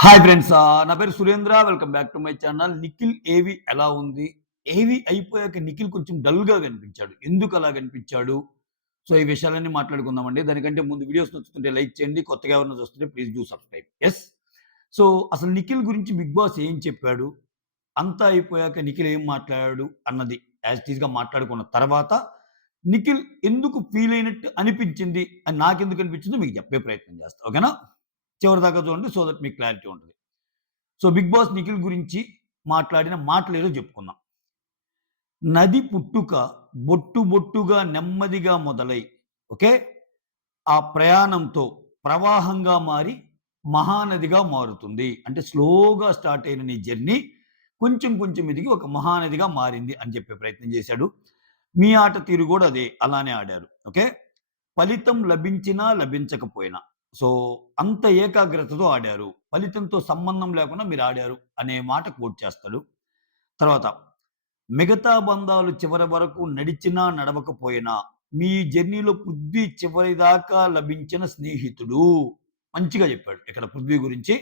Hi friends. నా పేరు Surendra. Welcome back to my channel. Nikhil ఏవి ఎలా ఉంది? ఏవి అయిపోయాక నిఖిల్ కొంచెం డల్‌గా కనిపించాడు. ఎందుకు అలా కనిపించాడు? సో, ఈ విషయాలన్నీ మాట్లాడుకుందామండి. దానికంటే ముందు వీడియోస్ నచ్చుతుంటే లైక్ చేయండి. కొత్తగా ఎవరైనా చూస్తుంటే please do subscribe. Yes. So, అసలు నిఖిల్ గురించి బిగ్ బాస్ ఏం చెప్పాడు? అంతా అయిపోయాక నిఖిల్ ఏం మాట్లాడాడు అన్నది యాజ్ ఇట్ ఈస్‌గా మాట్లాడుకున్న తర్వాత, నిఖిల్ ఎందుకు ఫీల్ అయినట్టు అనిపించింది అని నాకెందుకు అనిపించిందో మీకు చెప్పే ప్రయత్నం చేస్తా. ఓకేనా? చివరిదాకా చూడండి సో దట్ మీకు క్లారిటీ ఉంటది. సో, 'బిగ్ బాస్' నిఖిల్ గురించి మాట్లాడిన మాటలేదో చెప్పుకుందాం. నది పుట్టుక బొట్టు బొట్టుగా నెమ్మదిగా మొదలై ఓకే. ఆ ప్రయాణంతో ప్రవాహంగా మారి మహానదిగా మారుతుంది. అంటే స్లోగా స్టార్ట్ అయిన నీ జర్నీ కొంచెం కొంచెం ఎదిగి ఒక మహానదిగా మారింది అని చెప్పే ప్రయత్నం చేశాడు. మీ ఆట తీరు కూడా అదే అలానే ఆడారు. ఓకే. ఫలితం లభించినా, లభించకపోయినా. సో, అంత ఏకాగ్రతతో ఆడారు. ఫలితంతో సంబంధం లేకుండా మీరు ఆడారు అనే మాట కోట్ చేస్తాడు. తర్వాత మిగతా బంధాలు చివరి వరకు నడిచినా, నడవకపోయినా మీ జర్నీలో పృథ్వీ చివరిదాకా లభించిన స్నేహితుడు. మంచిగా చెప్పాడు ఇక్కడ పృథ్వీ గురించి.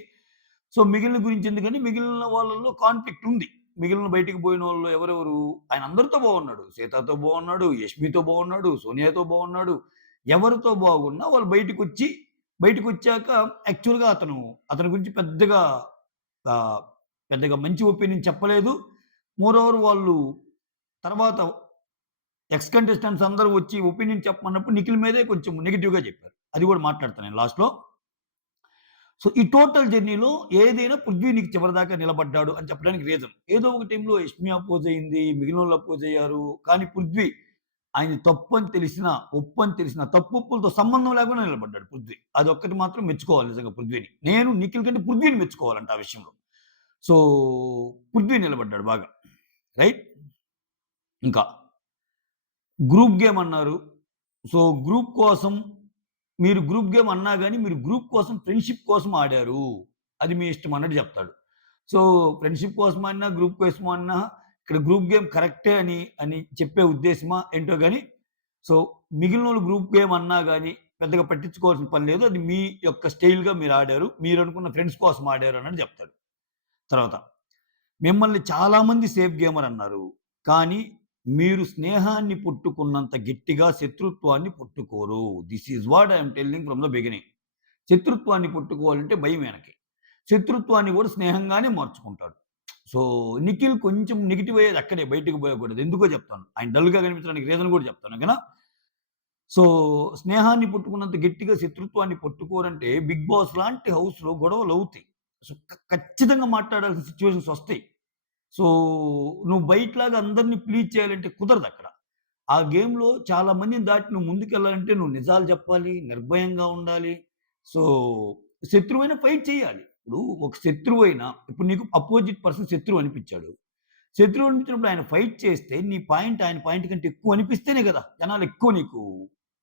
సో, మిగిలిన గురించి ఎందుకంటే మిగిలిన వాళ్ళలో కాన్ఫ్లిక్ట్ ఉంది. మిగిలిన బయటికి పోయినోళ్ళు ఎవరెవరు? ఆయన అందరితో బాగున్నాడు. సీతతో బాగున్నాడు, యష్మితో బాగున్నాడు, సోనియాతో బాగున్నాడు. ఎవరితో బాగున్నా వాళ్ళు బయటికొచ్చాక యాక్చువల్‌గా అతని గురించి ఆహ్, పెద్దగా మంచి ఒపీనియన్ చెప్పలేదు. మోరోవర్ వాళ్ళు తర్వాత ఎక్స్ కంటెస్టెంట్స్ అందరూ వచ్చి ఒపీనియన్ చెప్పమన్నప్పుడు నిఖిల్ మీదే కొంచెం నెగెటివ్‌గా చెప్పారు. అది కూడా మాట్లాడతా నేను లాస్ట్‌లో. సో, ఈ టోటల్ జర్నీలో ఏదైనా పృథ్వీ నీకు చివరిదాకా నిలబడ్డాడు అని చెప్పడానికి రీజన్. ఏదో ఒక టైంలో యష్మి అపోజ్ అయింది. మిగిలినోళ్ళు అపోజ్ అయ్యారు. కానీ పృథ్వీ ఆయనది తప్పని తెలిసినా, ఒప్పని తెలిసినా తప్పొప్పులతో సంబంధం లేకుండా నిలబడ్డాడు పృథ్వీ. అదొక్కటి మాత్రం మెచ్చుకోవాలి నిజంగా పృథ్వీని. నేను నిఖిల్ కంటే పృథ్వీని మెచ్చుకోవాలంట ఆ విషయంలో. సో, పృథ్వీ నిలబడ్డాడు బాగా. రైట్? ఇంకా గ్రూప్ గేమ్ అన్నారు. సో, గ్రూప్ కోసం మీరు గ్రూప్ గేమ్ అన్నా గాని, మీరు గ్రూప్ కోసం ఫ్రెండ్‌షిప్ కోసం ఆడారు. అది మీ ఇష్టం అన్నట్టు చెప్తాడు. సో, ఫ్రెండ్‌షిప్ కోసం అన్నా, గ్రూప్ కోసం అన్నా ఇక్కడ గ్రూప్ గేమ్ కరెక్టే అని చెప్పే ఉద్దేశమా ఏంటో గాని, సో, మిగిలినోళ్ళు గ్రూప్ గేమ్ అన్నా గాని పెద్దగా పట్టించుకోవాల్సిన పని లేదు. అది మీ యొక్క స్టైల్‌గా మీరు ఆడారు. మీరనుకున్న ఫ్రెండ్స్ కోసం ఆడారు అన్నట్టు చెప్తాడు. తర్వాత మిమ్మల్ని చాలామంది సేఫ్ గేమర్ అన్నారు. కానీ మీరు స్నేహాన్ని పట్టుకున్నంత గట్టిగా శత్రుత్వాన్ని పట్టుకోరు. This is what I am telling from the beginning. శత్రుత్వాన్ని పట్టుకోవాలంటే భయం ఈయనకి. శత్రుత్వాన్ని కూడా స్నేహంగానే మార్చుకుంటాడు. సో, నిఖిల్ కొంచెం నెగెటివ్ అయ్యేది అక్కడే బయటకి పోయకూడదు. ఎందుకో చెప్తాను. ఆయన డల్‌గా కనిపించడానికి రీజన్ కూడా చెప్తాను. ఓకేనా? సో, స్నేహాన్ని పట్టుకున్నంత గట్టిగా శత్రుత్వాన్ని పట్టుకోరంటే 'బిగ్ బాస్' లాంటి హౌస్‌లో గొడవలవుతాయి. సో, ఖచ్చితంగా మాట్లాడాల్సిన సిట్యుయేషన్స్ వస్తాయి. సో, నువ్వు బయటలాగా అందరిని ప్లీజ్ చేయాలంటే కుదరదక్కడ. ఆ గేమ్‌లో చాలా మందిని దాటి నువ్వు ముందుకెళ్ళాలంటే నువ్వు నిజాలు చెప్పాలి, నిర్భయంగా ఉండాలి. సో, శత్రువైనా ఫైట్ చేయాలి. ఇప్పుడు ఒక శత్రువైనా ఇప్పుడు నీకు అపోజిట్ పర్సన్ శత్రువు అనిపించాడు. శత్రువు అనిపించినప్పుడు ఆయన ఫైట్ చేస్తే నీ పాయింట్ ఆయన పాయింట్ కంటే ఎక్కువ అనిపిస్తేనే కదా! జనాలు ఎక్కువ నీకు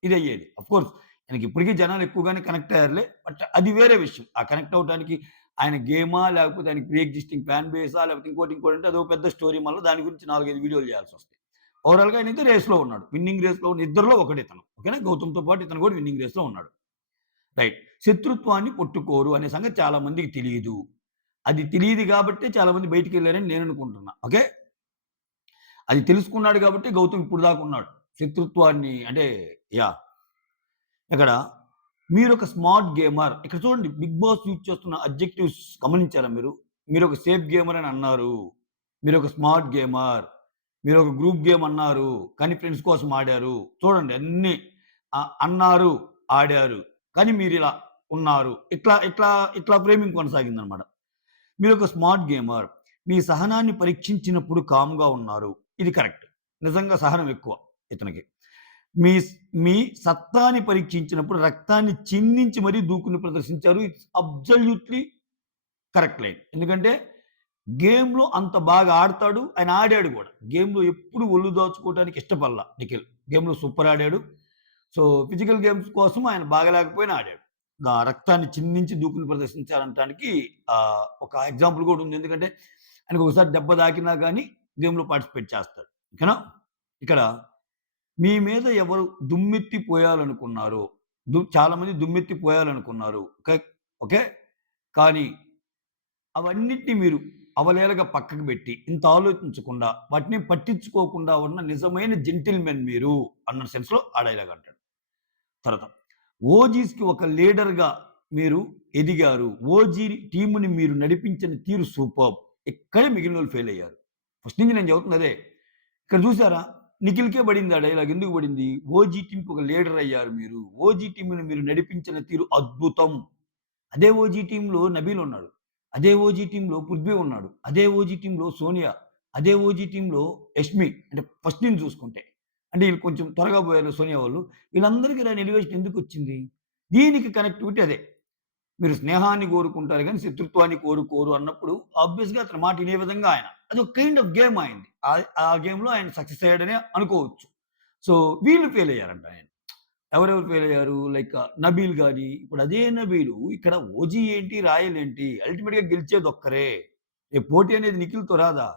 ఇదయ్యేది. ఆఫ్‌కోర్స్ ఆయనకి ఇప్పటికి జనాలు ఎక్కువగానే కనెక్ట్ అయ్యారులే. బట్ అది వేరే విషయం. ఆ కనెక్ట్ అవ్వటానికి ఆయన గేమా? లేకపోతే ఆయనకి ప్రీ ఎగ్జిస్టింగ్ ఫ్యాన్ బేసా? లేకపోతే ఇంకోటి అదో పెద్ద స్టోరీ మళ్ళా దాని గురించి 4, 5 వీడియోలు చేయాల్సొస్తాయి. ఓవరాల్‌గా ఆయనైతే రేస్‌లో ఉన్నాడు. విన్నింగ్ రేస్‌లో ఉన్న ఇద్దరిలో ఒకడితను. ఓకేనా? గౌతమ్‌తో పాటు ఇతను కూడా విన్నింగ్ రేస్‌లో ఉన్నాడు. రైట్. శత్రుత్వాన్ని పట్టుకోరు అనే సంగతి చాలా మందికి తెలీదు. అది తెలీదు గాబట్టే చాలా మంది బయటికెళ్లారని నేననుకుంటున్నా. ఓకే. అది తెలుసుకున్నాడు గాబట్టే గౌతమ్ ఇప్పుడు దాకా ఉన్నాడు. శత్రుత్వాన్ని అంటే యాహ్! ఇక్కడ మీరొక స్మార్ట్ గేమర్. ఇక్కడ చూడండి 'బిగ్ బాస్' యూజ్ చేస్తున్న అడ్జెక్టివ్స్ గమనించారా మీరు? మీరొక సేఫ్ గేమర్ అని అన్నారు. మీరొక స్మార్ట్ గేమర్. మీరొక గ్రూప్ గేమ్ అన్నారు. కానీ ఫ్రెండ్స్ కోసం ఆడారు. చూడండి అన్నీ అన్నారు, ఆడారు. కానీ మీరిలా ఉన్నారు. ఇట్లా ఫ్రేమింగ్ కొనసాగిందనమాట. మీరొక స్మార్ట్ గేమర్. మీ సహనాన్ని పరీక్షించినప్పుడు కామ్‌గా ఉన్నారు. ఇది కరెక్ట్. నిజంగా సహనం ఎక్కువ ఇతనికి. మీ మీ సత్తాని పరీక్షించినప్పుడు రక్తాన్ని చిందించి మరీ దూకుని ప్రదర్శించారు. It's absolutely correct line. ఎందుకంటే గేమ్‌లో అంత బాగా ఆడతాడు. ఆయన ఆడాడు గూడా. గేమ్‌లో ఎప్పుడు ఒళ్ళు దాచుకోవడానికి ఇష్టపడల నిఖిల్. గేమ్‌లో సూపర్ ఆడాడు. సో, ఫిజికల్ గేమ్స్ కోసం ఆయన బాగాలేకపోయినా ఆడాడు. రక్తాన్ని చిందించి దూకుని ప్రదర్శించారనటానికి ఒక ఎగ్జాంపుల్ గూడా ఉంది. ఎందుకంటే ఆయనకు ఒకసారి దెబ్బ తాకినా గానీ గేమ్‌లో పార్టిసిపేట్ చేస్తాడు. ఓకేనా? ఇక్కడ మీ మీద ఎవరు దుమ్మెత్తి పోయాలనుకున్నారో, చాలామంది దుమ్మెత్తి పోయాలనుకున్నారు. ఓకే. కానీ అవన్నిటిని మీరు అవలీలగా పక్కకు పెట్టి, ఇంత ఆలోచించకుండా, వాటిని పట్టించుకోకుండా ఉన్న నిజమైన జెంటిల్‌మెన్ మీరు అన్న సెన్స్‌లో ఆ డైలాగ్ అంటాడు. తర్వాత ఓజీస్‌కి ఒక లీడర్‌గా మీరు ఎదిగారు. ఓజీ టీమ్‌ని మీరు నడిపించిన తీరు సూపర్బ్. ఇక్కడే మిగిలినోళ్ళు ఫెయిల్ అయ్యారు. ఫస్ట్ నుంచి నేను చెబుతుంది అదే. ఇక్కడ చూసారా? నిఖిల్‌కే పడింది ఆ డైలాగ్. ఎందుకు పడింది? ఓజీ టీమ్‌కి ఒక లీడర్ అయ్యారు మీరు. ఓజీ టీమ్‌ని మీరు నడిపించిన తీరు అద్భుతం. అదే ఓజీ టీమ్‌లో నబీల్ ఉన్నాడు. అదే ఓజీ టీమ్‌లో పృథ్వీ ఉన్నాడు. అదే ఓజీ టీమ్‌లో సోనియా. అదే ఓజీ టీమ్‌లో యష్మి. అంటే ఫస్ట్ నుంచి చూసుకుంటే. అంటే ఈళ్ళు కొంచెం త్వరగా పోయారు సోనియా వాళ్ళు. వీళ్ళందరికీ రాని ఎలివేషన్ ఎందుకొచ్చింది? దీనికి కనెక్టివిటీ అదే. మీరు స్నేహాన్ని కోరుకుంటారు గానీ, శత్రుత్వాన్ని కోరుకోరు అన్నప్పుడు ఆబ్వియస్‌గా అతని మాట ఇనే విధంగా ఆయన. అదొక కైండ్ ఆఫ్ గేమ్ ఆయనది. ఆ గేమ్‌లో ఆయన సక్సెస్ అయ్యాడనే అనుకోవచ్చు. సో, వీళ్ళు ఫెయిల్ అయ్యారంట ఆయన. ఎవరెవరు ఫెయిలయ్యారు? లైక్ నబీల్ గాని, ఇప్పుడు అదే నబీలు ఇక్కడ ఓజీ ఏంటి? రాయల్ ఏంటి? అల్టిమేట్‌గా గెలిచేదొక్కరే. రేపు పోటీ అనేది నిఖిల్‌తో రాదా?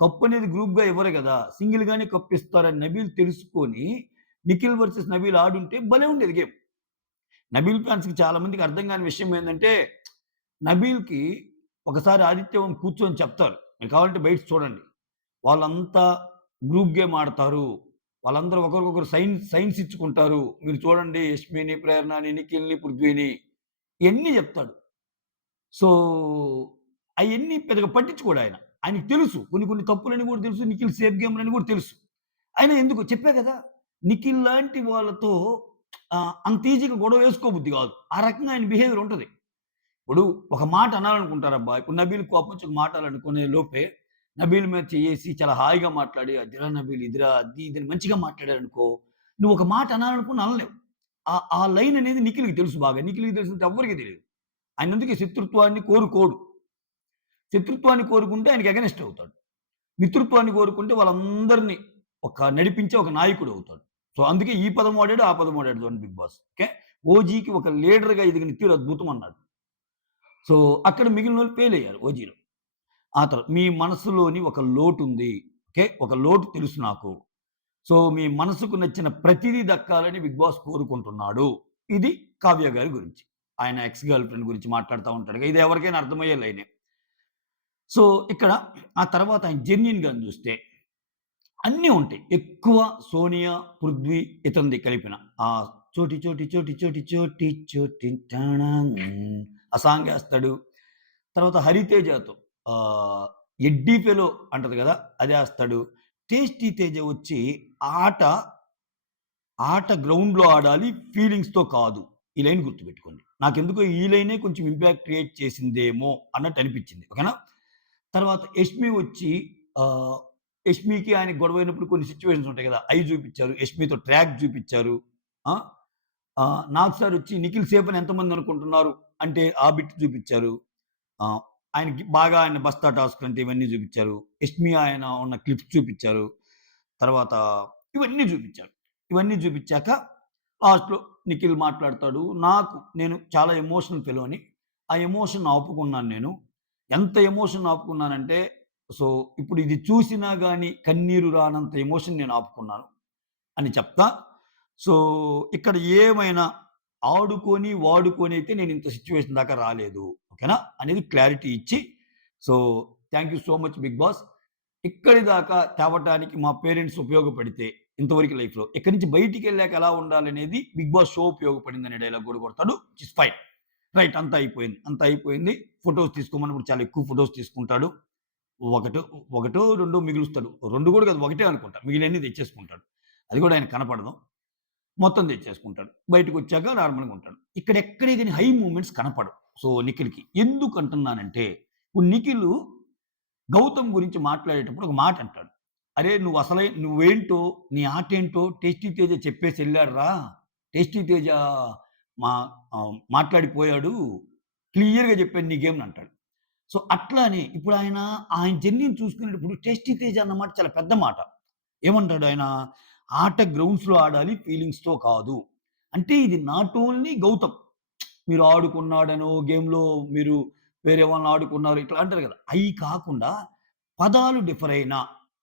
కప్ అనేది గ్రూప్‌గా ఇవ్వరు గదా! సింగిల్‌గానే కప్ ఇస్తారని నబీల్ తెలుసుకొని, నిఖిల్ వర్సెస్ నబీల్ ఆడుంటే భలే ఉండేది గేమ్. నబీల్ ఫ్యాన్స్‌కి చాలా మందికి అర్థం కాని విషయం ఏందంటే, నబీల్‌కి ఒకసారి ఆదిత్య కూర్చొని చెప్తారు. మీరు కావాలంటే బయట చూడండి. వాళ్ళంతా గ్రూప్ గేమ్ ఆడతారు. వాళ్ళందరూ ఒకరికొకరు సైన్స్ ఇచ్చుకుంటారు. మీరు చూడండి 'యష్మిని', 'ప్రేరణని', 'నిఖిల్‌ని', 'పృథ్వీని' ఇయన్నీ జెప్తాడు. సో, అయన్నీ పెద్దగా పట్టించుకోడు ఆయన. ఆయనకి తెలుసు. కొన్ని కొన్ని తప్పులని గూడా తెలుసు. నిఖిల్ సేఫ్ గేమరని గూడా తెలుసు. అయినా ఎందుకు చెప్పా గదా! నిఖిల్ లాంటి వాళ్ళతో అంత ఈజీగా గొడవ వేసుకోబుద్ది గాదు. ఆ రకంగా ఆయన బిహేవియర్ ఉంటది. ఇప్పుడు ఒక మాట అనాలనుకుంటారబ్బా! ఇప్పుడు నబీల్ కోపమొచ్చి ఒక మాట అనాలనుకునే లోపే నబీల్ మీద చెయ్యేసి చాలా హాయిగా మాట్లాడి, "అదిరా నబీల్ ఇదిరా, అది ఇది" అని మంచిగా మాట్లాడారనుకో, నువ్వు ఒక మాట అనాలనుకున్న అనలేవు. ఆ లైన్ అనేది నిఖిల్‌కి తెలుసు బాగా. నిఖిల్‌కి తెలిసినంత ఎవ్వరికీ తెలీదు. ఆయన అందుకే శత్రుత్వాన్ని కోరుకోడు. శత్రుత్వాన్ని కోరుకుంటే ఆయనకి అగైనెస్ట్ అవుతాడు. మిత్రుత్వాన్ని కోరుకుంటే వాళ్ళందరిని నడిపించే ఒక నాయకుడు అవుతాడు. సో, అందుకే ఈ పదం వాడాడు, ఆ పదం వాడాడు చూడండి 'బిగ్ బాస్'. ఓకే. ఓజీకి ఒక లీడర్‌గా ఎదిగిన తీరు అద్భుతం అన్నాడు. సో, అక్కడ మిగిలినోళ్ళు ఫెయిల్ అయ్యారు ఓజీలో. ఆ తర్వాత మీ మనసులోని ఒక లోటుంది. ఓకే. ఒక లోటు తెలుసు నాకు. సో, మీ మనసుకు నచ్చిన ప్రతిదీ దక్కాలని 'బిగ్ బాస్' కోరుకుంటున్నాడు. ఇది కావ్య గారి గురించి. ఆయన ఎక్స్ గర్ల్ ఫ్రెండ్ గురించి మాట్లాడుతా ఉంటాడుగా. ఇది ఎవరికైనా అర్థమయ్యే లైనే. సో, ఇక్కడ ఆ తర్వాత ఆయన జెన్యూన్‌గాని చూస్తే అన్నీ ఉంటాయి. ఎక్కువ సోనియా, పృథ్వీ ఇతనిది కలిపిన. ఆ చోటి చోటి చోటి చోటి చోటి చోటి టాణాం ఆ సాంగేస్తాడు. తర్వాత 'హరితేజతో' ఆహ్, 'ఎడ్డీ ఫెలో' అంటది గదా! అదేస్తాడు. 'టేస్టీ తేజ' వచ్చి ఆట, ఆట గ్రౌండ్‌లో ఆడాలి ఫీలింగ్స్‌తో కాదు. ఈ లైన్ గుర్తుపెట్టుకోండి. నాకెందుకో ఈ లైనే కొంచెం ఇంపాక్ట్ క్రియేట్ చేసిందేమో అన్నట్టు అనిపించింది. ఓకేనా? తర్వాత 'యష్మి' వచ్చి ఆహ్, 'యష్మికి' ఆయనకి గొడవైనప్పుడు కొన్ని సిట్యుయేషన్స్ ఉంటాయి గదా! అయి చూపిచ్చారు. 'యష్మితో' ట్రాక్ చూపిచ్చారు. ఆ! 'నాగ్ సార్' వచ్చి 'నిఖిల్ సేఫ్ అని ఎంతమంది అనుకుంటున్నారు' అంటే ఆ బిట్ చూపిచ్చారు. ఆహ్, ఆయనకి బాగా ఆయన బస్తా టాస్క్‌లు అంటే ఇవన్నీ చూపిచ్చారు. 'యష్మి' ఆయన ఉన్న క్లిప్స్ చూపిచ్చారు. తర్వాత ఇవన్నీ చూపిచ్చారు. ఇవన్నీ చూపిచ్చాక లాస్ట్‌లో నిఖిల్ మాట్లాడతాడు. నేను చాలా ఎమోషనల్ ఫెలోని. ఆ ఎమోషన్ ఆపుకున్నాను నేను. ఎంత ఎమోషన్ ఆపుకున్నానంటే, సో, ఇప్పుడు ఇది చూసినా గాని కన్నీరు రానంత ఎమోషన్ నేను ఆపుకున్నాను అని చెప్తా. సో, ఇక్కడ ఏమైనా ఆడుకొని, వాడుకొని అయితే నేనింత సిట్యుయేషన్ దాకా రాలేదు. ఓకేనా? అనేది క్లారిటీ ఇచ్చి, so, thank you so much Bigg Boss. ఇక్కడి దాకా తేవటానికి మా పేరెంట్స్ ఉపయోగపడితే ఇంతవరకు లైఫ్‌లో, ఇక్కడి నుంచి బయటికెళ్ళాక ఎలా ఉండాలనేది 'బిగ్ బాస్' షో ఉపయోగపడిందనే డైలాగ్ గూడా కొడతాడు. Which is fine. రైట్ అంతా అయిపోయింది. అంతా అయిపోయింది. ఫోటోస్ తీసుకోమన్నప్పుడు చాలా ఎక్కువ ఫోటోస్ తీసుకుంటాడు. ఒకటో, ఒకటో రెండో మిగులుస్తాడు. 2 గూడా కాదు ఒకటే అనుకుంటా. మిగిలినన్ని తెచ్చేసుకుంటాడు. అది గూడా ఆయనకు కనపడదు. మొత్తం తెచ్చేసుకుంటాడు. బయటకొచ్చాక నార్మల్‌గా ఉంటాడు. ఇక్కడెక్కడే గాని హై మూవ్‌మెంట్స్ కనపడవు. సో, నిఖిల్‌కి. ఎందుకంటున్నానంటే, ఇప్పుడు నిఖిలు గౌతమ్ గురించి మాట్లాడేటప్పుడు ఒక మాట అంటాడు. "అరే! నువ్వేంటో, నీ ఆటేంటో 'టేస్టీ తేజ' చెప్పేసెళ్ళాడురా. 'టేస్టీ తేజ' మాట్లాడిపోయాడు. క్లియర్‌గా చెప్పాడు నీ గేమ్‌ని" అంటాడు. సో, అట్లానే ఇప్పుడు ఆయన జర్నీని చూసుకునేటప్పుడు 'టేస్టీ తేజ' అన్న మాట చాలా పెద్ద మాట. ఏమంటాడు ఆయన? "ఆట గ్రౌండ్స్‌లో ఆడాలి ఫీలింగ్స్‌తో కాదు." అంటే ఇది నాట్ ఓన్లీ గౌతమ్. మీరు ఆడుకున్నాడనో, గేమ్‌లో మీరు వేరే వాళ్ళని ఆడుకున్నారు ఇట్లా అంటారు కదా! అయి కాకుండా పదాలు డిఫర్ అయినా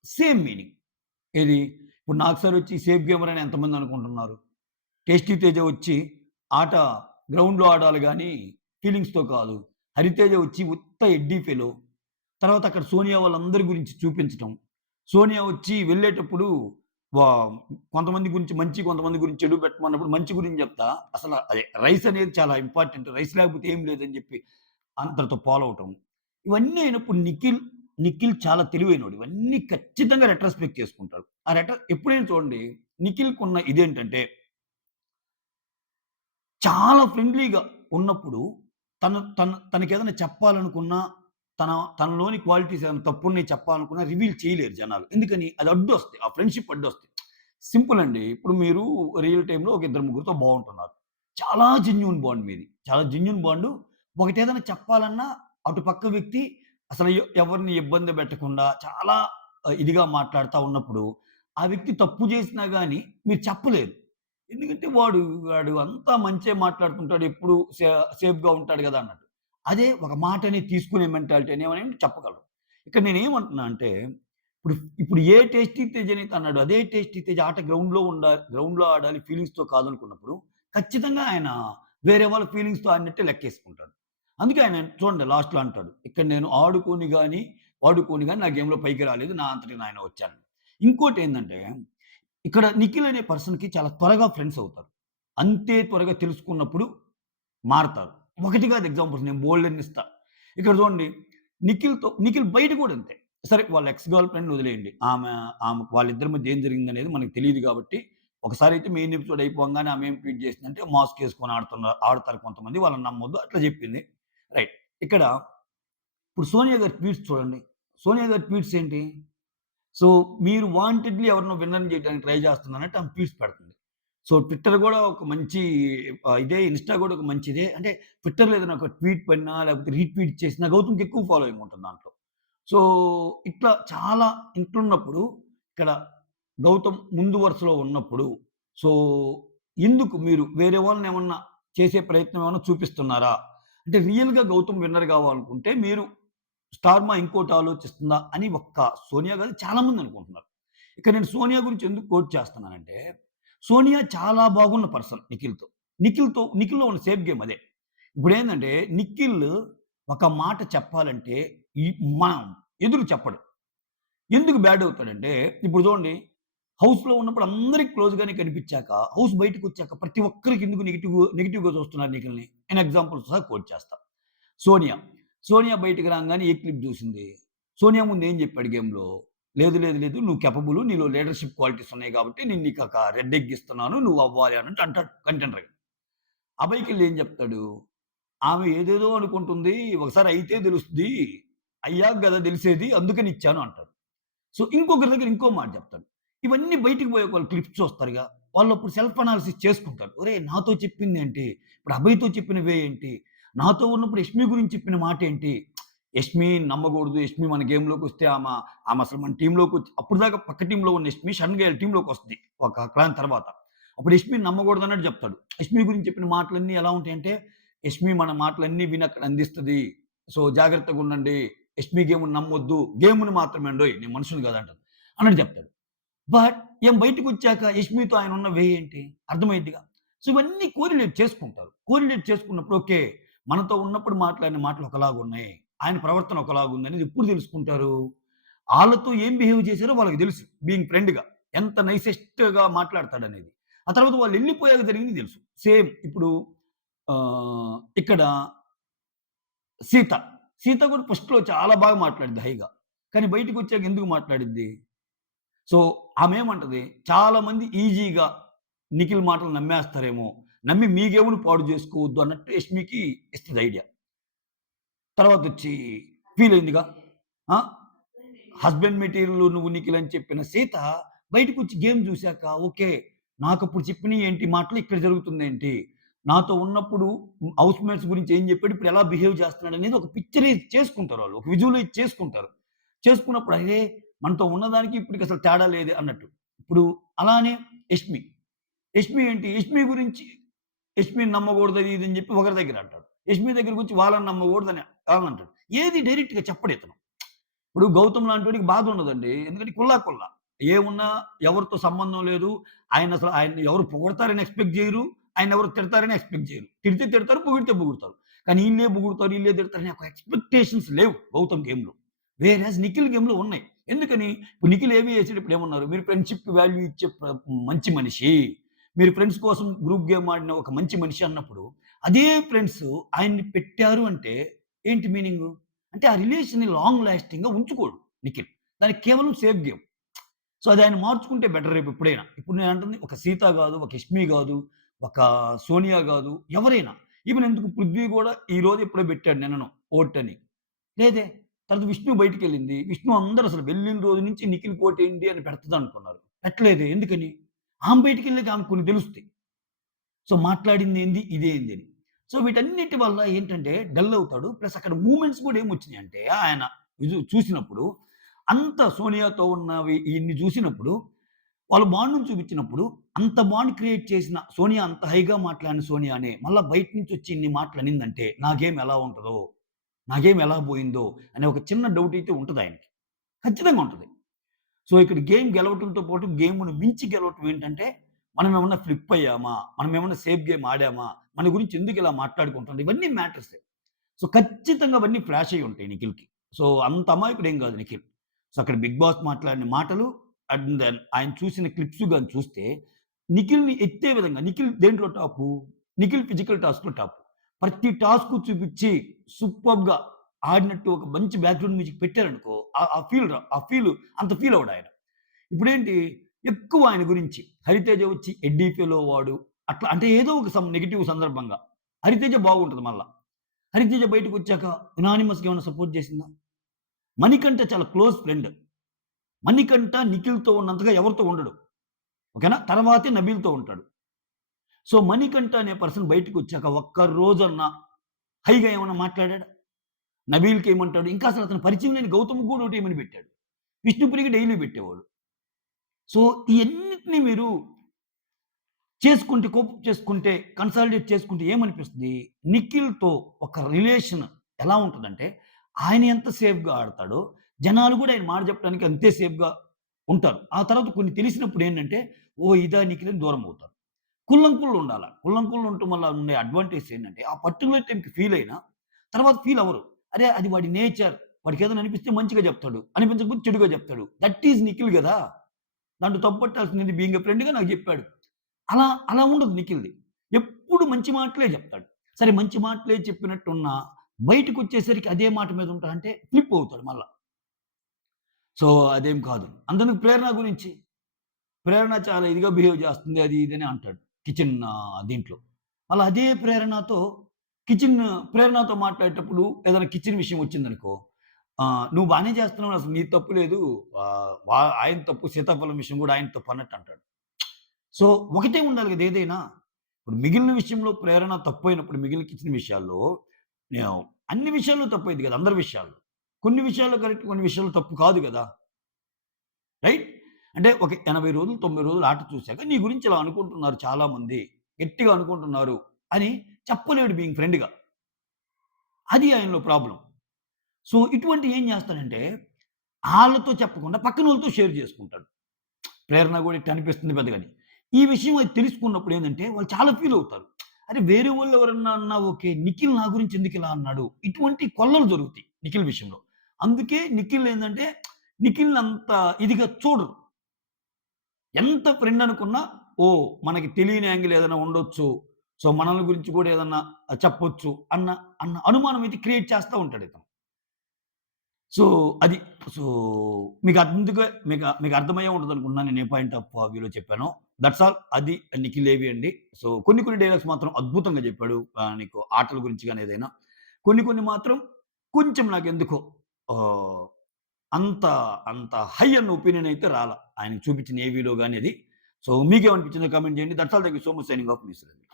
సేమ్ మీనింగ్. ఏది? ఇప్పుడు 'నాగ్ సార్' వచ్చి సేఫ్ గేమర్ అని ఎంతమంది అనుకుంటున్నారు? 'టేస్టీ తేజ' వచ్చి ఆట గ్రౌండ్‌లో ఆడాలి గానీ ఫీలింగ్స్‌తో కాదు. హరితేజ వచ్చి ఉత్త ఎడ్డీ ఫెలో. తర్వాత అక్కడ సోనియా వాళ్ళందరి గురించి చూపించటం. సోనియా వచ్చి వెళ్ళేటప్పుడు వా కొంతమంది గురించి మంచి, కొంతమంది గురించి చెడు పెట్టమన్నప్పుడు మంచి గురించి చెప్తా. అదే రైస్ అనేది చాలా ఇంపార్టెంట్. రైస్ లేకపోతే ఏం లేదని చెప్పి అందరితో ఫాలో అవ్వటం. ఇవన్నీ అయినప్పుడు నిఖిల్ చాలా తెలివైనోడు. ఇవన్నీ ఖచ్చితంగా రెట్రోస్పెక్ట్ చేసుకుంటాడు. ఎప్పుడైనా చూడండి నిఖిల్‌కున్న ఇదేంటంటే చాలా ఫ్రెండ్లీగా ఉన్నప్పుడు తనకేదైనా చెప్పాలనుకున్నా, తన తనలోని క్వాలిటీస్ ఏమైనా తప్పున్నాయి చెప్పాలనుకున్నా రివీల్ చేయలేరు జనాలు. ఎందుకని? అది అడ్డొస్తాయి. ఆ ఫ్రెండ్‌షిప్ అడ్డొస్తాయి. సింపుల్ అండి. ఇప్పుడు మీరు రియల్ టైమ్‌లో ఒక ఇద్దరు ముగ్గురితో బావుంటున్నారు. చాలా జెన్యూన్ బాండ్ మీది. చాలా జెన్యూన్ బాండు. ఒకటేదైనా చెప్పాలన్నా అటు పక్క వ్యక్తి అసలు ఎవరిని ఇబ్బంది పెట్టకుండా చాలా ఇదిగా మాట్లాడుతా ఉన్నప్పుడు, ఆ వ్యక్తి తప్పు చేసినా గాని మీరు చెప్పలేరు. ఎందుకంటే వాడు అంతా మంచే మాట్లాడుతుంటాడు. ఎప్పుడు సేఫ్‌గా ఉంటాడు గదా! అన్నట్టు. అదే ఒక మాటని తీసుకునే మెంటాలిటీ అనేమనంటే చెప్పగలరు. ఇక్కడ నేనేమంటున్నా అంటే, ఇప్పుడు ఇప్పుడు ఏ టేస్టీ తేజ్ అయితే అన్నాడో, అదే టేస్టీ తేజ్ ఆట గ్రౌండ్‌లో ఆడాలి ఫీలింగ్స్‌తో కాదనుకున్నప్పుడు, ఖచ్చితంగా ఆయన వేరే వాళ్ళ ఫీలింగ్స్‌తో ఆడినట్టే లెక్కేసుకుంటాడు. అందుకే ఆయన చూడండి లాస్ట్‌లో అంటాడు. ఇక్కడ నేను ఆడుకొని గాని, వాడుకొని గాని నా గేమ్‌లో పైకి రాలేదు. నా అంతట ఆయన వచ్చాను. ఇంకోటేందంటే ఇక్కడ నిఖిల్ అనే పర్సన్‌కి చాలా త్వరగా ఫ్రెండ్స్ అవుతారు. అంతే త్వరగా తెలుసుకున్నప్పుడు మారతారు. ఒకటి కాదు ఎగ్జాంపుల్స్ నేను బోలెడన్ని ఇస్తా. ఇక్కడ చూడండి నిఖిల్ బయట కూడా అంతే. సరే వాళ్ళ ఎక్స్ గర్ల్ ఫ్రెండ్‌ని వదిలేయండి. ఆమె వాళ్ళిద్దరి మధ్య ఏం జరిగిందనేది మనకు తెలీదు కాబట్టి, ఒకసారైతే మెయిన్ ఎపిసోడ్ అయిపోంగానే ఆమె ఏం ట్వీట్ చేసిందంటే మాస్క్ ఏసుకొని ఆడతారు కొంతమంది వాళ్ళని నమ్మొద్దు అట్లా చెప్పింది. రైట్. ఇక్కడ ఇప్పుడు సోనియా గారి ట్వీట్స్ చూడండి. సోనియా గారి ట్వీట్స్ ఏంటి? సో, మీరు వాంటెడ్‌లీ ఎవరినో విన్నర్‌ని చేయడానికి ట్రై చేస్తున్నానంటే ఆమె ట్వీట్స్ పెడుతుంది. సో, ట్విట్టర్ గూడా ఒక మంచి ఇన్‌స్టా గూడా ఒక మంచిదే. అంటే ట్విట్టర్‌లో ఏదైనా ఒక ట్వీట్ పడినా, లేకపోతే రీట్వీట్ చేసినా గౌతమ్‌కి ఎక్కువ ఫాలోయింగ్ ఉంటుంది దాంట్లో. సో, ఇట్లా చాలా ఇట్లున్నప్పుడు ఇక్కడ గౌతమ్ ముందు వరుసలో ఉన్నప్పుడు, సో, ఎందుకు మీరు వేరే వాళ్ళనేమన్నా చేసే ప్రయత్నం ఏమన్నా చూపిస్తున్నారా? అంటే రియల్‌గా గౌతమ్ విన్నర్ గావాలనుకుంటే మీరు స్టార్మా ఇంకోటి ఆలోచిస్తుందా అని సోనియా గాదు చాలా మంది అనుకుంటున్నారు. ఇక నేను సోనియా గురించి ఎందుకు కోట్ చేస్తున్నానంటే, సోనియా చాలా బాగున్న పర్సన్ నిఖిల్‌తో. నిఖిల్‌లో ఉన్న సేఫ్ గేమ్ అదే. ఇప్పుడేందంటే నిఖిల్ ఒక మాట చెప్పాలంటే ఈ మనం ఎదురు చెప్పడు. ఎందుకు బ్యాడ్ అవుతాడంటే ఇప్పుడు చూడండి హౌస్‌లో ఉన్నప్పుడు అందరికి క్లోజ్‌గానే కనిపించాక, హౌస్ బయటకొచ్చాక ప్రతి ఒక్కరికి ఎందుకు నెగెటివ్‌గా చూస్తున్నారు నిఖిల్‌ని. నేను ఎగ్జాంపుల్స్ సహా కోట్ చేస్తా. సోనియా. సోనియా బయటికి రాంగానే ఏ క్లిప్ జూసింది. సోనియా ముందు ఏం జెప్పాడు గేమ్‌లో, లేదు. నువ్వు కేపబుల్. నీలో లీడర్‌షిప్ క్వాలిటీస్ ఉన్నాయి గాబట్టి నేను నీకొక రెడ్ ఎగ్ ఇస్తున్నాను. నువ్వు అవ్వాలి అన్నట్టు అంటాడు కంటెండర్‌గా. అభయ్‌కెళ్ళి ఏం జెప్తాడు, ఆమె ఏదేదో అనుకుంటుంది. ఒకసారి అయితే దెలుస్తది. అయ్యాక గదా దెలిసేది. అందుకని ఇచ్చాను అంటాడు. సో, ఇంకొకరి దగ్గర ఇంకో మాట జెప్తాడు. ఇవన్నీ బయటికి పోయాక వాళ్ళు క్లిప్స్ చూస్తారుగా. వాళ్ళప్పుడు సెల్ఫ్ అనాలిసిస్ చేసుకుంటారు. ఒరేయ్! నాతో చెప్పిందేంటి? ఇప్పుడు అభయ్‌తో చెప్పినవే ఏంటి? నాతో ఉన్నప్పుడు యష్మి గురించి చెప్పిన మాటేంటి? యష్మి నమ్మగూడదు. యష్మి మన గేమ్‌లోకొస్తే ఆమె అసలు మన టీమ్‌లోకొచ్చి అప్పటిదాకా పక్క టీమ్‌లో ఉన్న యష్మి సడెన్‌గా ఈళ్ళ టీమ్‌లోకొస్తది. ఒక క్లాన్ తర్వాత. అప్పుడు యష్మిని నమ్మకూడదన్నట్టు చెప్తాడు. యష్మి గురించి చెప్పిన మాటలన్నీ ఎలా ఉంటాయంటే, యష్మి మన మాటలన్నీ విని అక్కడ అందిస్తది. సో, జాగ్రత్తగుండండి. యష్మి గేమ్‌ని నమ్మొద్దు. గేమ్‌ని మాత్రమే అండోయ్! నేను మనుషుల్ని కాదంటాను. అన్నట్టు చెప్తాడు. బట్ ఈమె బయటికొచ్చాక యష్మితో ఆయనున్న వే ఏంటి? అర్థమైద్దిగా. సో, ఇవన్నీ కోరిలేట్ చేసుకుంటారు. కోరిలేట్ చేసుకున్నప్పుడు ఓకే. మనతో ఉన్నప్పుడు మాట్లాడిన మాటలు ఒకలాగున్నాయి. ఆయన ప్రవర్తన ఒకలాగుందనేది ఎప్పుడు తెలుసుకుంటారు? ఆళ్ళతో ఏం బిహేవ్ చేశారో వాళ్ళకి తెలుసు. బీయింగ్ ఫ్రెండ్‌గా. ఎంత నైసెస్ట్‌గా మాట్లాడతాడనేది. ఆ తర్వాత వాళ్ళెళ్ళిపోయాక జరిగింది తెలుసు. సేమ్ ఇప్పుడు ఇక్కడ సీత. సీత కూడా ఫస్ట్‌లో చాలా బాగా మాట్లాడిద్ది హైగా. కానీ బయటికొచ్చాక ఎందుకు మాట్లాడిద్ది? సో, ఆమేమంటది, చాలా మంది ఈజీగా నిఖిల్ మాటలు నమ్మేస్తారేమో, నమ్మి మీ గేమ్‌ని పాడు జేసుకోవద్దు అన్నట్టు యష్మికి ఇస్తది ఐడియా. తర్వాతొచ్చి ఫీలయిందిగా. ఆ! హస్బెండ్ మెటీరియల్ నువ్వు నిఖిల్ అని చెప్పిన సీత బయటకొచ్చి గేమ్ జూసాక ఓకే. నాకప్పుడు చెప్పినయి ఏంటి మాటలు ఇక్కడ జరుగుతుందేంటి? నాతో ఉన్నప్పుడు హౌస్ మేట్స్ గురించి ఏం జెప్పాడు, ఇప్పుడు ఎలా బిహేవ్ జేస్తున్నాడనేది ఒక పిక్చరైజ్ చేసుకుంటారాళ్ళు. ఒక విజువలైజ్ చేసుకుంటారు. చేసుకున్నప్పుడు అరే! మనతో ఉన్నదానికి ఇప్పటికసలు తేడా లేదే అన్నట్టు. ఇప్పుడు అలానే యష్మి. యష్మి ఏంటి? యష్మి గురించి యష్మిని నమ్మకూడదు అది ఇది అని జెప్పి ఒకరి దగ్గర అంటాడు. యష్మి దగ్గరకొచ్చి వాళ్ళని నమ్మకూడదని ఆళ్ళనంటాడు. ఏది డైరెక్ట్‌గా చెప్పడితను. ఇప్పుడు గౌతమ్ లాంటోడికి బాధుండదండి. ఎందుకంటే కుల్లా. ఏమున్నా ఎవరితో సంబంధం లేదు. ఆయన్ని ఎవరు పొగడతారని ఎక్స్‌పెక్ట్ జేయరు. ఆయన్నెవరు తిడతారని ఎక్స్‌పెక్ట్ జేయరు. తిడితే తిడతారు, పొగిడితే పొగుడుతారు. కానీ ఈళ్ళే పొగుడుతారు, ఈళ్ళే తిడతారని ఒక ఎక్స్‌పెక్టేషన్స్ లేవు గౌతమ్ గేమ్‌లో. వేరేయాజ్ నిఖిల్ గేమ్‌లో ఉన్నాయి. ఎందుకని? ఇప్పుడు నిఖిల్ ఏవి ఏసేటప్పుడు ఏమన్నారు? మీరు ఫ్రెండ్‌షిప్ వాల్యూ ఇచ్చే మంచి మనిషి. మీరు ఫ్రెండ్స్ కోసం గ్రూప్ గేమ్ ఆడిన ఒక మంచి మనిషి అన్నప్పుడు, అదే ఫ్రెండ్స్ ఆయన్ని పెట్టారు అంటే ఏంటి మీనింగు? అంటే ఆ రిలేషన్‌ని లాంగ్ లాస్టింగ్‌గా ఉంచుకోడు నిఖిల్. దానికి కేవలం సేఫ్ గేమ్. సో, అది ఆయన మార్చుకుంటే బెటర్ రేపు ఎప్పుడైనా. ఇప్పుడు నేనంటుంది ఒక సీత గాదు, ఒక యష్మి గాదు, ఒక సోనియా గాదు, ఎవరైనా. ఈవెన్ ఎందుకు పృథ్వీ గూడా ఈరోజు ఎప్పుడో పెట్టాడు నిన్ననో ఓటని. లేదే. తర్వాత విష్ణు బయటికెళ్ళింది. విష్ణు అందరూ అసలు వెళ్ళిన రోజు నుంచి నిఖిల్ కోటేంటి అని పెడతదనుకున్నారు. పెట్టలేదే. ఎందుకని? ఆమె బయటికెళ్ళాక ఆమెకు కొన్ని తెలుస్తాయి. సో, మాట్లాడిందేంది, ఇదేంది అని. సో, వీటన్నిటి వల్ల ఏంటంటే డల్ అవుతాడు. ప్లస్ అక్కడ మూవ్‌మెంట్స్ కూడా ఏమొచ్చినాయంటే ఆయన చూసినప్పుడు అంత సోనియాతో ఉన్నవి ఇన్ని చూసినప్పుడు వాళ్ళ బాండ్‌ని చూపించినప్పుడు అంత బాండ్ క్రియేట్ చేసిన సోనియా అంత హైగా మాట్లాడిన సోనియానే మళ్ళా బయట నుంచి వచ్చి ఇన్ని మాటలు అనిందంటే నా గేమ్ ఎలా ఉంటదో, నా గేమ్ ఎలా పోయిందో అనే ఒక చిన్న డౌట్ అయితే ఉంటది ఆయనకి. ఖచ్చితంగా ఉంటది. సో, ఇక్కడ గేమ్ గెలవటంతో పాటు గేమ్‌ని మించి గెలవటం ఏంటంటే, మనమేమన్నా ఫ్లిప్ అయ్యామా? మనమేమన్నా సేఫ్ గేమ్ ఆడామా? మన గురించి ఎందుకు ఇలా మాట్లాడుకుంటున్నారు? ఇవన్నీ మ్యాటర్సే. సో, ఖచ్చితంగా అవన్నీ ఫ్లాష్ అయ్యి ఉంటాయి నిఖిల్‌కి. సో, అంత అమాయకుడేం గాదు నిఖిల్. సో, అక్కడ 'బిగ్ బాస్' మాట్లాడిన మాటలు అండ్ దెన్ ఆయన చూసిన క్లిప్స్ గాని చూస్తే, నిఖిల్‌ని ఎత్తే విధంగా నిఖిల్ దేంట్లో టాపు? నిఖిల్ ఫిజికల్ టాస్క్‌లో టాపు. ప్రతి టాస్కు చూపిచ్చి సూపర్బ్‌గా ఆడినట్టు ఒక మంచి బ్యాక్‌గ్రౌండ్ మ్యూజిక్ పెట్టారనుకో, ఆ ఫీల్ అంత ఫీల్ అవ్వడాయన. ఇప్పుడేంటి ఎక్కువ ఆయన గురించి 'హరితేజ' వచ్చి ఎడ్డీ ఫెలో వాడు అట్లా అంటే ఏదో ఒక నెగెటివ్ సందర్భంగా. 'హరితేజ' బాగుంటది మళ్ళా. 'హరితేజ' బయటకొచ్చాక యునానిమస్‌గా ఏమన్నా సపోర్ట్ చేసిందా? 'మణికంఠ' చాలా క్లోజ్ ఫ్రెండ్. 'మణికంఠ' నిఖిల్‌తో ఉన్నంతగా ఎవరితో ఉండడు. ఓకేనా? తర్వాతే నబీల్‌తో ఉంటాడు. సో, 'మణికంఠ' అనే పర్సన్ బయటికొచ్చాక ఒక్క రోజన్నా హైగా ఏమన్నా మాట్లాడాడా? నబీల్‌కి ఏమంటాడు? ఇంకా అసలు అతను పరిచయం లేని 'గౌతమ్‌కి' కూడా ఒకటేమని పెట్టాడు. విష్ణుప్రియకి డైలీ పెట్టేవాడు. సో, ఇయన్నిటిని మీరు కోపం చేసుకుంటే, కన్సాలిడేట్ చేసుకుంటే ఏమనిపిస్తుంది? నిఖిల్‌తో ఒక రిలేషన్ ఎలా ఉంటదంటే, ఆయన ఎంత సేఫ్‌గా ఆడతాడో, జనాలు గూడా ఆయన మాట చెప్పడానికి అంతే సేఫ్‌గా ఉంటారు. ఆ తర్వాత కొన్ని తెలిసినప్పుడు ఏంటంటే, ఓహ్! ఇదా నిఖిల్ అని దూరం అవుతారు. కుల్లంకుల్లు ఉండాల. కుల్లంకుల్లు ఉండటం వల్ల ఉండే అడ్వాంటేజ్ ఏంటంటే, ఆ పర్టిక్యులర్ టైమ్‌కి ఫీల్ అయినా, తర్వాత ఫీల్ అవ్వరు. అరే! అది వాడి నేచర్. వాడికేదైనా అనిపిస్తే మంచిగా చెప్తాడు. అనిపించకపోతే చెడుగా చెప్తాడు. దట్ ఈజ్ నిఖిల్ గదా! దాంట్లో తప్పు పట్టాల్సింది బీయింగ్ ఎ ఫ్రెండ్‌గా నాకు చెప్పాడు. అలా ఉండదు నిఖిల్‌ది. ఎప్పుడు మంచి మాటలే జెప్తాడు. సరే మంచి మాటలే చెప్పినట్టున్నా, బయటకొచ్చేసరికి అదే మాట మీద ఉంటా అంటే ఫ్లిప్ అవుతాడు మళ్ళా. సో, అదేం కాదు. అంతెందుకు ప్రేరణ గురించి. ప్రేరణ చాలా ఇదిగా బిహేవ్ చేస్తుంది అది ఇది అని అంటాడు. కిచెన్ దీంట్లో. అలా అదే ప్రేరణతో కిచెన్ ప్రేరణతో మాట్లాడేటప్పుడు ఏదైనా కిచెన్ విషయం వచ్చిందనుకో, "నువ్వు బానే చేస్తున్నావు అసలు నీది తప్పు లేదు. ఆయన తప్పు సీతాఫలం విషయం కూడా ఆయన తప్పు" అన్నట్టు అంటాడు. సో, ఒకటే ఉండాలి గదా! ఏదైనా. ఇప్పుడు మిగిలిన విషయంలో ప్రేరణ తప్పైనప్పుడు మిగిలిన కిచ్చిన విషయాల్లో నేను అన్ని విషయాల్లో తప్పైద్ది గదా! అందరి విషయాల్లో. కొన్ని విషయాల్లో కరెక్ట్, కొన్ని విషయాల్లో తప్పు కాదు గదా! రైట్? అంటే ఒక 80 రోజులు, 90 రోజులు ఆట చూసాక నీ గురించి ఇలా అనుకుంటున్నారు చాలామంది. గట్టిగా అనుకుంటున్నారు అని చెప్పలేడు బీయింగ్ ఫ్రెండ్‌గా. అది ఆయనలో ప్రాబ్లమ్. సో, ఇటువంటియి ఏం జేస్తాడంటే ఆళ్ళతో చెప్పకుండా పక్కనోళ్ళతో షేర్ జేసుకుంటాడు. ప్రేరణ గూడా ఇట్ట అనిపిస్తుంది పెద్దగాని. ఈ విషయం అది తెలుసుకున్నప్పుడు ఏందంటే, వాళ్ళు చాలా ఫీల్ అవుతారు. అరే! వేరే వాళ్ళు ఎవరన్నా అన్నా ఓకే. నిఖిల్ నా గురించి ఎందుకిలా అన్నాడు? ఇటువంటి కొల్లలు జరుగుతాయి నిఖిల్ విషయంలో. అందుకే నిఖిల్ ఏందంటే, నిఖిల్‌ని అంత ఇదిగా చూడరు. ఎంత ఫ్రెండ్ అనుకున్నా, ఓహ్! మనకి తెలియని యాంగిల్ ఏదైనా ఉండొచ్చు. సో, మనల గురించి కూడా ఏదన్నా చెప్పొచ్చు అన్న అనుమానం అయితే క్రియేట్ చేస్తా ఉంటాడితను. సో, అది. సో, మీకు అర్థమయ్యే ఉంటదనుకుంటున్నాను నేను ఏ పాయింట్ ఆఫ్ వ్యూలో చెప్పానో. That's all. అది 'నిఖిల్ ఏవి' అండి. సో, కొన్ని డైలాగ్స్ మాత్రం అద్భుతంగా చెప్పాడు. నీకు ఆటల గురించి గాని ఏదైనా. కొన్ని మాత్రం కొంచెం నాకెందుకో ఆహ్, అంత అంత హై అన్న ఒపీనియన్ అయితే రాలా. ఆయనకి చూపించిన 'ఏవిలో' గాని అది. సో, మీకేమనిపించిందో కామెంట్ చేయండి. That's all. Thank you so much. Signing off me Surendra.